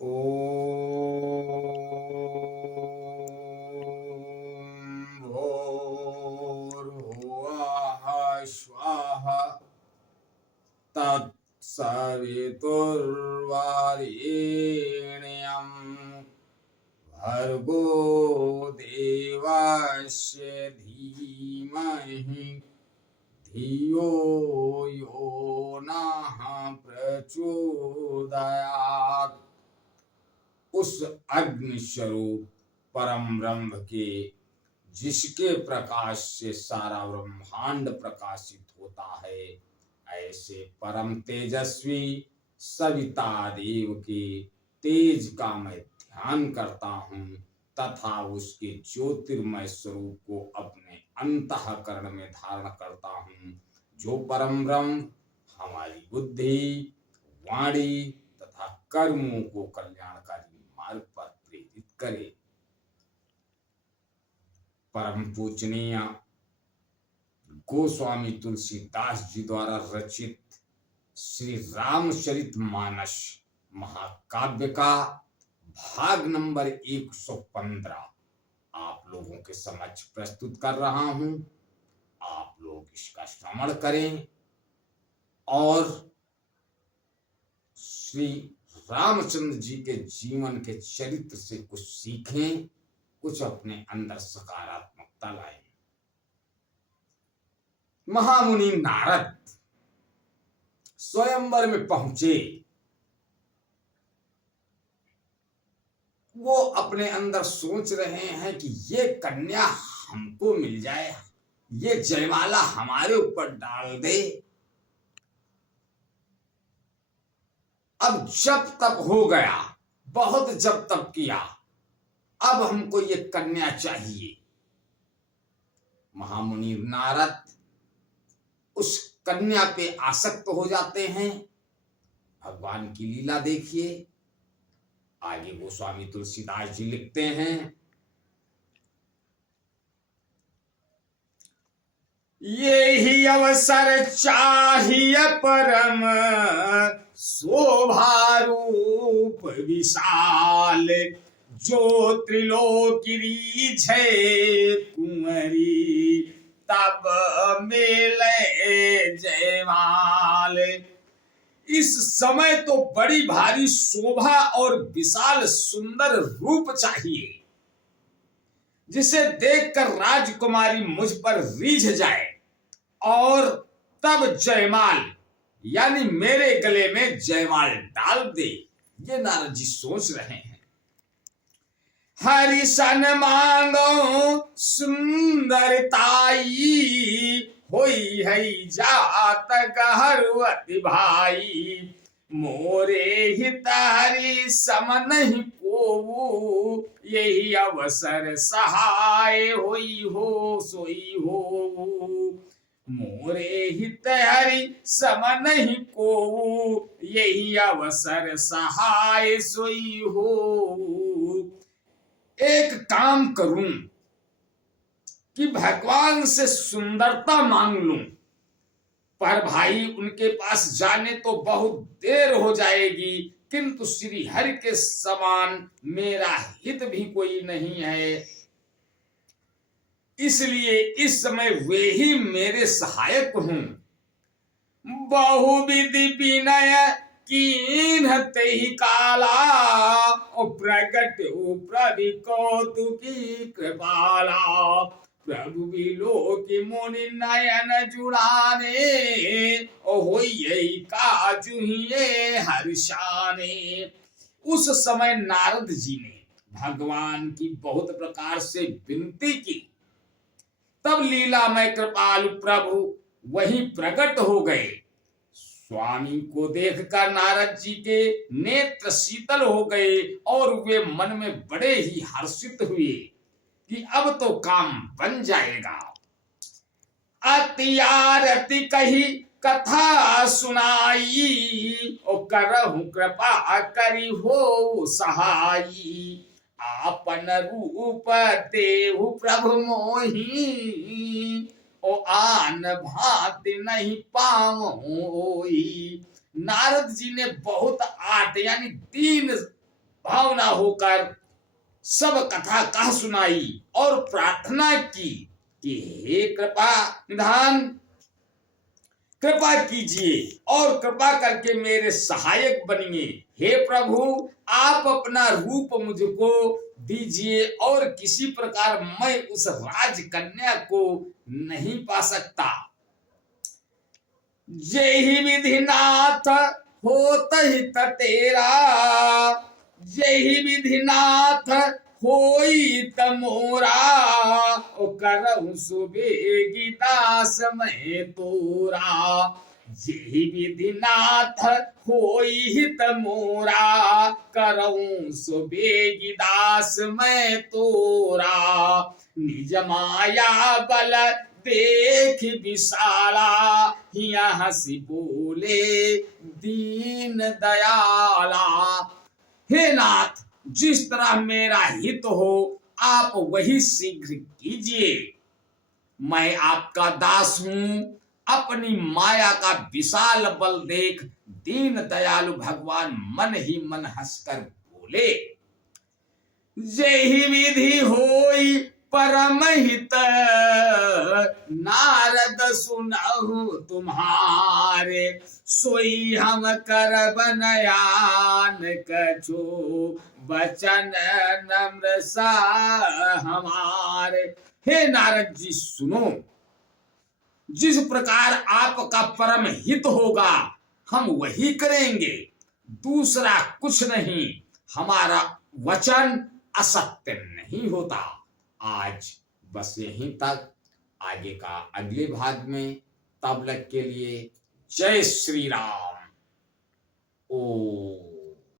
ॐ भूर्भुवः स्वः तत्सवितुर्वरेण्यं भर्गो देवस्य धीमहि धियो यो नः प्रचोदयात्। उस अग्नि स्वरूप परम ब्रह्म के जिसके प्रकाश से सारा ब्रह्मांड प्रकाशित होता है, ऐसे परम तेजस्वी सविता देव के तेज का मैं ध्यान करता हूँ तथा उसके ज्योतिर्मय स्वरूप को अपने अंतःकरण में धारण करता हूँ, जो परम ब्रह्म हमारी बुद्धि, वाणी तथा कर्मों को कल्याणकारी मार्ग पर प्रेरित करे। परम पूजनीय गोस्वामी तुलसीदास जी द्वारा रचित श्री रामचरितमानस महाकाव्य का भाग नंबर 115 आप लोगों के समक्ष प्रस्तुत कर रहा हूं। आप लोग इसका श्रवण करें और श्री रामचंद्र जी के जीवन के चरित्र से कुछ सीखें, कुछ अपने अंदर सकारात्मकता लाएं। महामुनि नारद स्वयंवर में पहुंचे। वो अपने अंदर सोच रहे हैं कि ये कन्या हमको मिल जाए, ये जयमाला हमारे ऊपर डाल दे। अब जप तप हो गया, बहुत जप तप किया, अब हमको ये कन्या चाहिए। महामुनि नारद उस कन्या पे आसक्त हो जाते हैं। भगवान की लीला देखिए। आगे गोस्वामी तुलसीदास जी लिखते हैं, ये ही अवसर चाहिए परम शोभारूप विशाल, जो त्रिलोकी रीझे कुंवरी तब मेले जयमाल। इस समय तो बड़ी भारी शोभा और विशाल सुंदर रूप चाहिए, जिसे देखकर राजकुमारी मुझ पर रीझ जाए और तब जयमाल यानी मेरे गले में जयमाल डाल दे। ये नारद जी सोच रहे हैं। हरि सन मांगो सुंदरताई, होई है जात गहरुअति भाई, मोरे हित हरि सम नहीं कोऊ, यही अवसर सहाय होई हो सोई हो। मोरे हित हरि सम नहीं कोऊ, यही अवसर सहाय सोई हो। एक काम करूं कि भगवान से सुंदरता मांग लूं, पर भाई उनके पास जाने तो बहुत देर हो जाएगी, किंतु श्री हरि के समान मेरा हित भी कोई नहीं है, इसलिए इस समय वे ही मेरे सहायक हों। बहुविधि विनय कीन्हते ही काला, प्रगट प्रभु कौतुकी कृपाला, प्रभु बिलोकी मुनि नयन जुड़ाने, होई काजु ये हर्षाने। उस समय नारद जी ने भगवान की बहुत प्रकार से विनती की, तब लीलामय कृपालु प्रभु वहीं प्रकट हो गए। स्वामी को देखकर नारद जी के नेत्र शीतल हो गए और वे मन में बड़े ही हर्षित हुए कि अब तो काम बन जाएगा। अति आरती कही कथा सुनाई, ओ करहु कृपा करी हो सहाई, आपन रूप देहु प्रभु मोही, ओ आन भांति नहीं पावोई। नारद जी ने बहुत आट यानी 3 भावना होकर सब कथा कह सुनाई और प्रार्थना की कि हे कृपा निधान, कृपा कीजिए और कृपा करके मेरे सहायक बनिए। हे प्रभु, आप अपना रूप मुझको दीजिए और किसी प्रकार मैं उस राजकन्या को नहीं पा सकता। जय विधिनाथ होत हित तेरा, जय विधिनाथ होई तमोरा, ओ करहु सुबेगी दास मैं तोरा। जय विधिनाथ होई हित मोरा, करहु सुबेगी दास मैं तोरा। निज माया बल देख विशाला, हिया हंसी बोले दीन दयाला। हे नाथ, जिस तरह मेरा हित हो आप वही शीघ्र कीजिए। मैं आपका दास हूं। अपनी माया का विशाल बल देख दीन दयालु भगवान मन ही मन हंसकर बोले, जय विधि होई परम हित, नारद सुनहु तुम्हारे, सोई हम कर बनयान कछु, बचन नम्र सा हमारे। हे नारद जी सुनो, जिस प्रकार आपका परम हित होगा हम वही करेंगे, दूसरा कुछ नहीं। हमारा वचन असत्य नहीं होता। आज बस यहीं तक, आगे का अगले भाग में। तब तक के लिए जय श्री राम। ओ